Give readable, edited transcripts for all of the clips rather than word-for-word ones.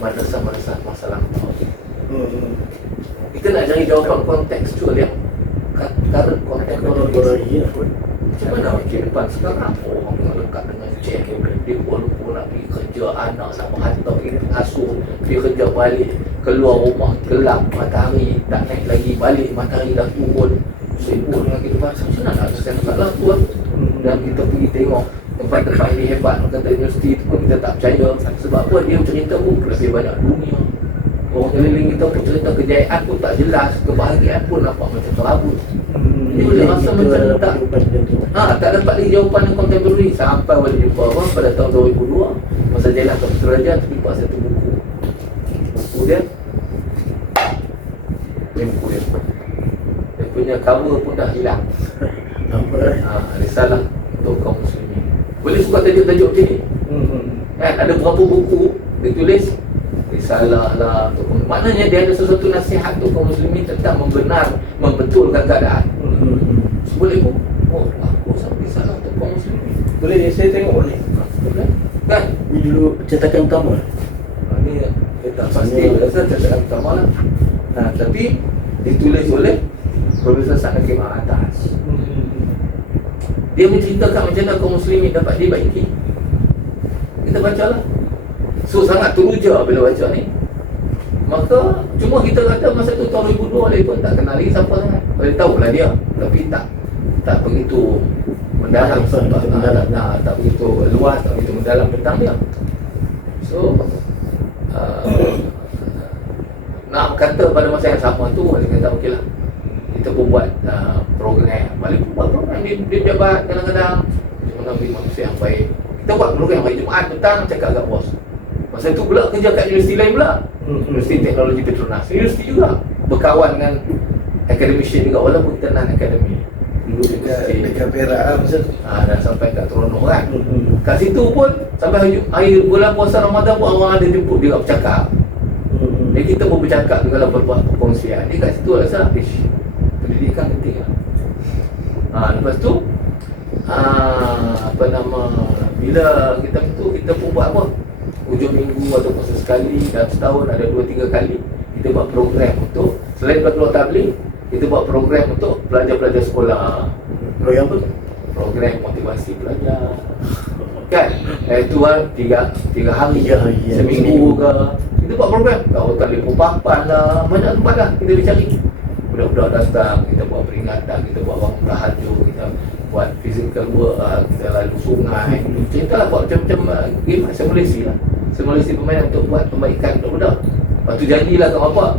madrasah masa lampau. Kita nak cari jawapan kontekstual yang current kontemporari. Macam mana kehidupan sekarang? Orang yang lekat dengan cek, dia walaupun nak pergi kerja, anak sama hantar pergi asuh, pergi kerja balik, keluar rumah gelap, matahari tak naik lagi, balik matahari dah turun, sibuk dengan kehidupan. Macam mana nak selesai tak laku lah. Dan kita pergi tengok tempat-tempat ini hebat, kata universiti tu pun kita tak percaya. Sebab apa? Dia cerita pun lebih banyak dunia. Orang keliling kita pun cerita kejayaan pun tak jelas, kebahagiaan pun nampak macam terabut. Dia boleh rasa macam tak dapat lagi jawapan yang contemporary. Sampai boleh jumpa orang pada tahun 2002 masa jalan ke Putrajaya, terlibat satu buku. Buku dia dia punya cover pun dah hilang. Risalah untuk kaum muslimin. Boleh suka tajuk-tajuk macam ni. Kan ada berapa buku dia tulis risalah lah untuk kaum. Maknanya dia ada sesuatu nasihat untuk kaum muslimin tentang membetulkan keadaan. Boleh pun aku sampai risalah untuk kaum muslimin. Boleh saya tengok boleh. Boleh. Kan? Ini dulu cetakan utama. Ni dia tak pasti rasa cetakan utama lah. Tapi ditulis oleh Profesor Sa'nakim Atas. Dia menceritakan macam mana kaum muslimin dapat dibaiki. Kita baca lah. So sangat teruja bila baca ni. Maka cuma kita kata masa tu tahun 2002 dia pun tak kenal lagi siapa sangat. Boleh tahu lah dia, tapi tak begitu mendalam sebab tak begitu luas, tak begitu mendalam tentang dia. So nak kata pada masa yang sama tu dia kata okeylah, kita pun buat program. Balik pun buat program di pejabat kadang-kadang macam mana beri manusia yang baik. Kita buat program hari Jumaat petang cakap kat bos. Masa tu pula kerja kat universiti lain pula, Universiti Teknologi Petronas. Universiti juga berkawan dengan academician juga, walaupun kita non-academy. Dulu dekat Perak masa tu. Dan sampai kat Toronto kan. Kat situ pun sampai hari bulan puasa Ramadan pun orang ada jemput dia bercakap. Jadi kita pun bercakap dengan berbuat perkongsian. Jadi kat situ rasa pendidikan penting lah. Lepas tu bila kita pun buat apa? Hujung minggu ataupun sesekali dalam setahun ada 2-3 kali kita buat program untuk, selain keluar tabligh, kita buat program untuk pelajar-pelajar sekolah. Program apa tu? Program motivasi pelajar. Kan? Itu kan 3 hari seminggu ke. Kita buat program. Hotel Limau Papan lah, banyak tempat lah kita dicari. Budak-budak datang, kita buat peringatan, kita buat bangun tahajud, kita buat physical work, kita lalu sungai. Kita lah buat macam-macam game simulasi lah. Simulasi permainan untuk buat pembaikan budak-budak. Lepas tu janjilah kat bapak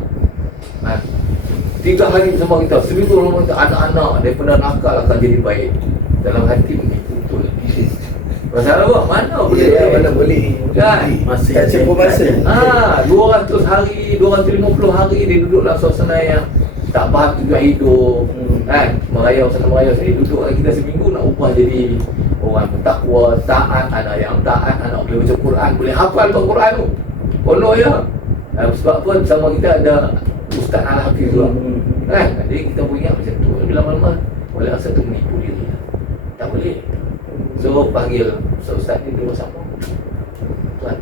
3 hari bersama kita, seminggu rumah kita, anak-anak daripada nakal akan jadi baik. Dalam hati betul. Pasal apa? Mana boleh? Mana boleh? Kan? Masa tempoh masa. 200 hari, 250 hari dia duduk dalam suasana yang tak faham tujuan hidup. Kan? Merayau sana merayau sini, duduk dengan kita seminggu nak ubah jadi orang bertakwa, taat, anak yang taat, anak boleh baca Quran, boleh hafal Quran tu. Kononnya ya. Sebab apa? Bersama kita ada Ustaz Al-Hafiz juga. Kan? Jadi kita pun ingat macam tu. Bila lama-lama boleh rasa tu menipu diri. Tak boleh. So panggil Ustaz ni dulu sama. Tuan,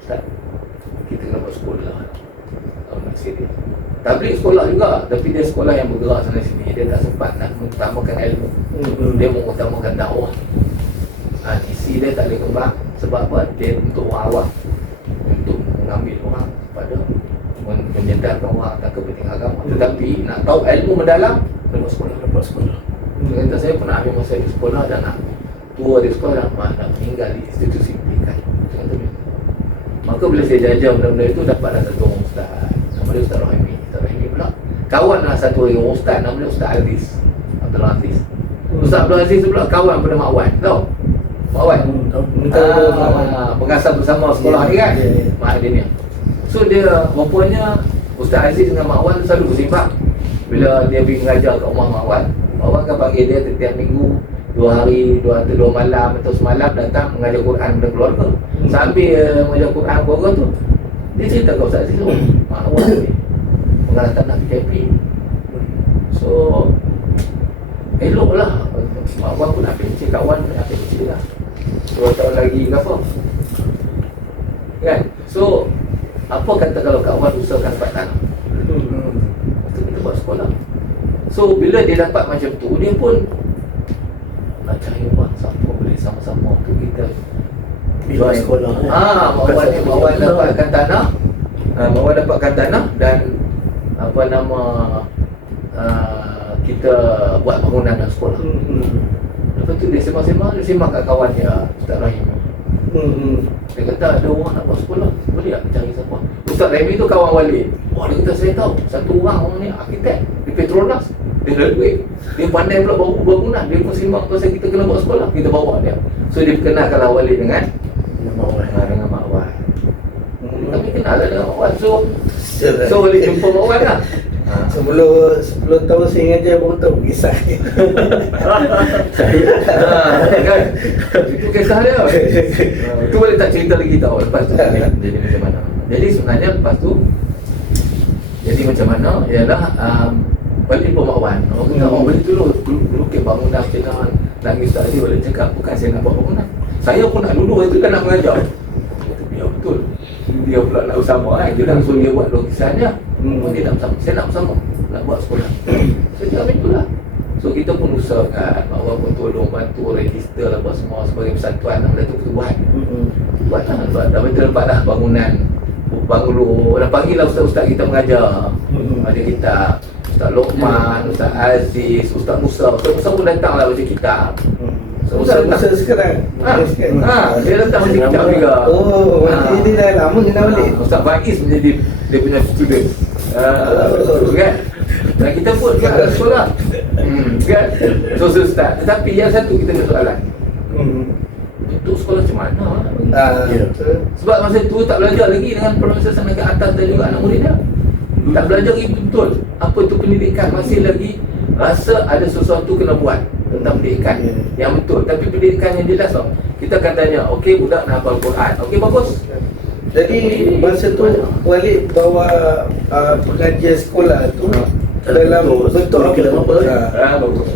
Ustaz, kita kena buat sekolah. Nak serius. Tabligh sekolah juga, tapi dia sekolah yang bergerak sana sini. Dia tak sempat nak mengutamakan ilmu. Dia mengutamakan dakwah. Isi dia tak boleh kembang. Sebab apa? Dia untuk orang awam, untuk mengambil orang pada menyedarkan orang akan kepentingan agama. Tetapi nak tahu ilmu mendalam, lepas sekolah. Dia kata saya pernah ambil masa di sekolah dan nak tua di sekolah nak meninggal di institusi pendidikan. Maka bila saya jajah benda-benda itu, dapatlah satu orang ustaz. Nama dia Ustaz Rahimi. Ustaz Rahimi pula kawanlah satu orang ustaz, nama dia Ustaz Aziz Abdul Aziz. Ustaz Abdul Aziz pula kawan pada Mak Wan. Tahu? Mak Wan? Pengasas bersama sekolah ni kan? Mak dia ni. So dia, rupanya Ustaz Aziz dengan Mak Wan selalu bersimpang. Bila dia pergi mengajar kat rumah Mak Wan kan panggil dia setiap minggu 2 hari, 2 malam atau semalam datang mengajar Quran kepada keluarga. Sambil mengajar Quran keluarga tu, dia cerita kat Ustaz Aziz, Mak Wan ni pengarahan tanah PKP. So eloklah Mak Wan pun nak pencet, kat Wan nak pencet lah 2 tahun lagi ke apa. Kan? So apa kata kalau kawan usahakan dapat tanah, kita buat sekolah. So bila dia dapat macam tu, dia pun nak cari orang siapa boleh sama-sama untuk kita Bilang sekolah Mawar dapatkan tanah, Mawar dapatkan tanah dan apa nama kita buat bangunan dan sekolah. Lepas tu dia sembang kat kawan dia, Ustaz Rahim. Dia kata ada orang nak buat sekolah, boleh tak cari siapa? Ustaz Rahim tu kawan Walid. Dia kata saya tahu satu orang ni arkitek di Petronas, dia ada duit, dia pandai pula bangunan, dia pun sembang pasal kita kena buat sekolah, kita bawa dia. So dia kenalkanlah Walid dengan Mawar. Kami kenal lah dengan Mawar. So Walid jumpa Mawar lah. Sebelum 10 tahun saya ngajar baru tahu kisah dia. Kan? Itu kisah dia. Itu boleh tak cerita lagi tau lepas tu jadi macam mana. Jadi sebenarnya lepas tu jadi macam mana ialah balik pun Mak Wan. Orang kata boleh tolong lukis bangunan macam mana. Nangis tadi boleh cakap bukan saya nak buat bangunan, saya pun nak dulu itu kan nak mengajar. Ya betul. Dia pula nak bersama kan. Dia dah suruh dia buat lukisannya. Dia nak bersama. Saya nak bersama. Nak buat sekolah. Saya cakap itulah. So kita pun usahakan. Mak Wan pun tolong bantu register lah buat semua sebagai persatuan Datuk Pertubuhan. Buat lah. Dah betul lepas dah bangunan. Bangun dulu. Dah panggil lah ustaz-ustaz kita mengajar. Ada kita Ustaz Lokman, Ustaz Aziz, Ustaz Musa. Ustaz Musa pun datang lah baca kitab. So, Musa sekarang. Dia datang baca kitab juga. Dia dah lama kena balik. Ustaz Faiz menjadi dia punya student. Kan? Dan kita pun kat sekolah. Kan? So Ustaz. Tetapi yang satu kita ada soalan. Untuk sekolah macam mana? Sebab masa tu tak belajar lagi dengan Profesor Sanaga Atas dan juga anak murid dia. Tak belajar lagi betul apa itu pendidikan. Masih lagi rasa ada sesuatu kena buat tentang pendidikan yang betul. Tapi pendidikan yang jelas tau. Kita akan tanya, okey budak nak hafal Quran, okey bagus. Jadi masa tu Walid bawa pengajian sekolah tu dalam bentuk apa? Bagus.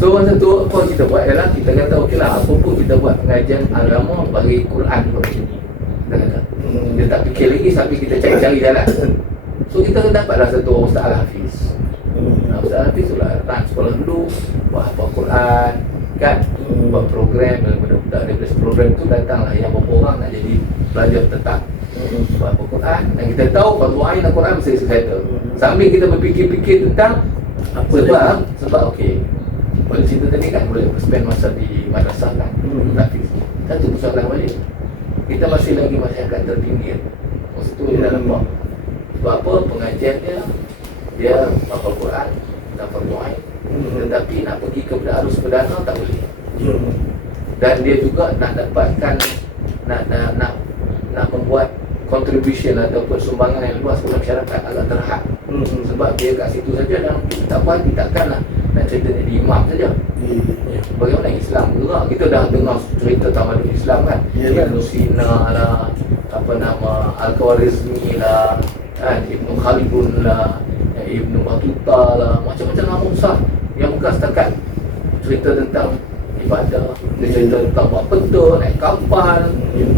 So masa tu apa kita buat ialah kita kata okeylah apa pun kita buat pengajian agama bagi Quran pada sini. Kita kata. Dia tak fikir lagi sampai kita cari-cari jalan. So kita dapatlah satu Ustaz Al-Hafiz. Ustaz Al-Hafiz tu lah nak sekolah dulu, buat hafal Quran kan, buat program dan budak-budak daripada program tu datanglah yang beberapa orang nak jadi pelajar tetap buat hafal Quran. Dan kita tahu fardu ain Al-Quran mesti settle. Sambil kita berfikir-fikir tentang sebab okey. Boleh cerita tadi kan, boleh spend masa di madrasah kan. Tapi satu persoalan balik, kita masih lagi masyarakat terpinggir. Masa tu dia dah nampak. Sebab apa? Pengajiannya dia hafal Quran dan fardu ain. Tetapi nak pergi ke arus perdana tak boleh. Dan dia juga nak dapatkan nak membuat contribution ataupun sumbangan yang luas kepada masyarakat agak terhad. Sebab dia kat situ saja dan tak pasti takkanlah nak cerita jadi imam saja. Bagaimana Islam gerak? Kita dah dengar cerita tamadun Islam kan. Ibn Sina lah, apa nama Al-Khwarizmi lah, Ibn Khaldun lah, Ibn Battuta lah, macam-macam nama besar yang bukan setakat cerita tentang ibadah, dia cerita tentang buat peta, naik kapal,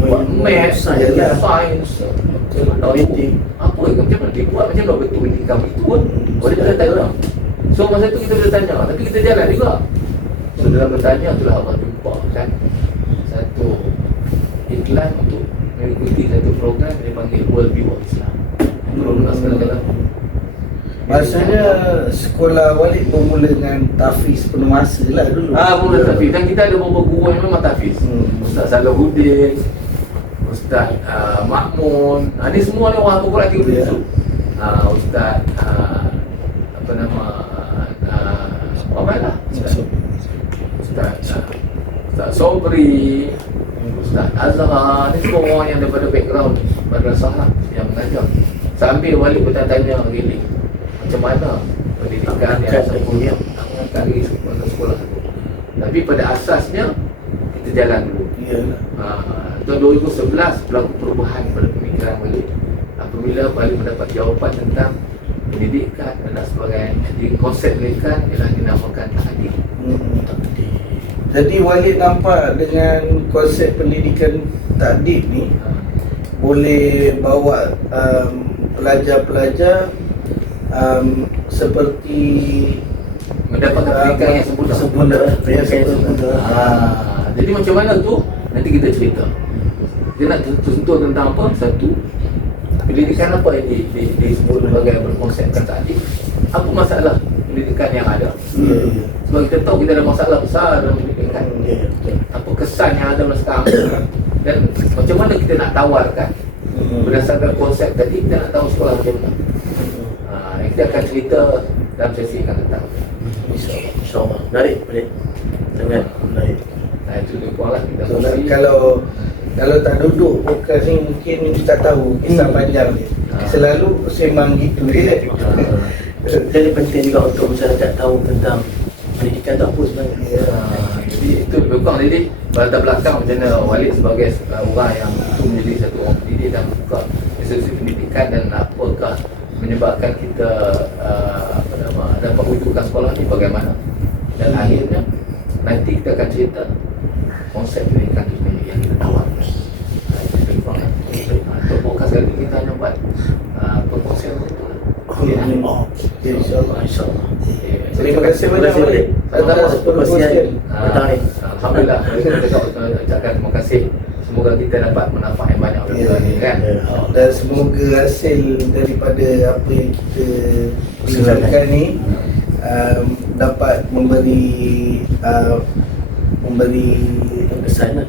buat maths, sains, apa ke, macam mana dia buat, macam mana betul pendidikan itu pun boleh kita tanya. So masa tu kita boleh tanya, tapi kita jalan juga. So dalam bertanya itulah Allah jumpa kan satu iklan untuk mengikuti satu program dia panggil World View of Islam. Program segala-galanya. Maksudnya sekolah Walid bermula dengan tahfiz penuh masa lah dulu. Mula tahfiz. Dan kita ada beberapa guru yang memang tahfiz. Ustaz Salahuddin, Ustaz Makmun. Ni semua ni orang Al-Quran 3 juz. Ustaz apa nama apa lah? Ustaz Sobri, Ustaz Azhar. Ni semua orang yang daripada background madrasah lah yang mengajar. Sambil Walid bertanya giling macam mana pendidikan yang sempurna mengangkat diri sekolah tu. Tapi pada asasnya kita jalan dulu. Tahun 2011 berlaku perubahan pada pemikiran Walid apabila Walid mendapat jawapan tentang pendidikan dan sebagainya. Jadi konsep mereka ialah dinamakan ta'adil. Jadi Walid nampak dengan konsep pendidikan ta'adil ni boleh bawa pelajar-pelajar seperti mendapatkan pendidikan yang sempurna. pendidikan yang sempurna. Jadi macam mana tu nanti kita cerita. Dia nak sentuh tentang apa? Satu, pendidikan apa yang disebut sebagai berkonsepkan tadi. Apa masalah pendidikan yang ada? Sebab kita tahu kita ada masalah besar dalam pendidikan. Apa kesan yang ada sekarang? Dan macam mana kita nak tawarkan berdasarkan konsep tadi, kita nak tahu sekolah macam mana. Kita akan cerita dalam sesi yang akan datang. InsyaAllah. Menarik, sangat menarik. Itu dia pun lah kita So, kongsi. kalau tak duduk podcast ni mungkin tak tahu kisah panjang ni. Selalu sembang gitu je. Jadi penting juga untuk masyarakat tahu tentang pendidikan tu apa sebenarnya. Jadi itu lebih kurang. Jadi latar belakang macam mana Walid sebagai orang yang itu menjadi satu orang pendidik dan buka institusi pendidikan, dan apakah menyebabkan kita dapat wujudkan sekolah ni bagaimana, dan akhirnya nanti kita akan cerita konsep pendidikan itu sendiri yang kita tawarkan. Itu lebih kurang. Untuk podcast kali ini kita hanya buat perkongsian itu. InsyaAllah. InsyaAllah. Terima kasih banyak Walid atas perkongsian petang ni. Alhamdulillah, kita ucapkan terima kasih. Semoga kita dapat manfaat yang banyak daripada ni kan. Dan semoga hasil daripada apa yang kita usahakan ni dapat memberi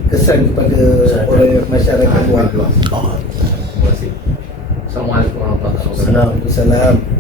kesan kepada orang masyarakat luar. Terima kasih. Assalamualaikum warahmatullahi wabarakatuh. Assalamualaikum. Assalamualaikum.